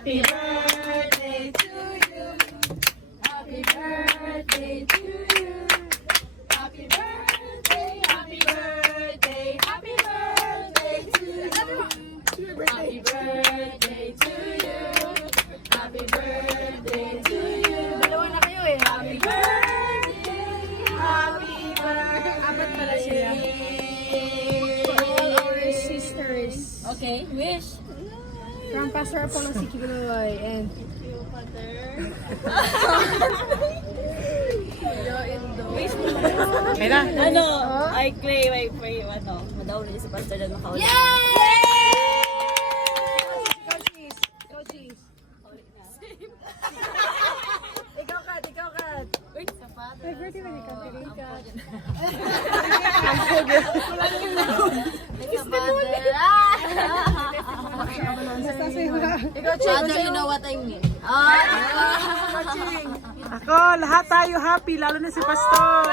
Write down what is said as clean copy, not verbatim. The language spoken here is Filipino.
Happy birthday to you. Happy birthday to you. Happy birthday, happy birthday, happy birthday to you. Happy birthday to you. Happy birthday to you. Dalawa na kayo eh. Happy birthday. Happy birthday. Apat pala sila. For all our sisters. Okay, wish. From Pastor Apollo si Kiloy and Wish mo. Kaya na. Ano? I pray, ano, madaw na si Pastor na makaulit. Ikaw kat. Ay, birthday na ikaw. Father, you know what I mean. Ako, lahat tayo happy, lalo na si Pastor.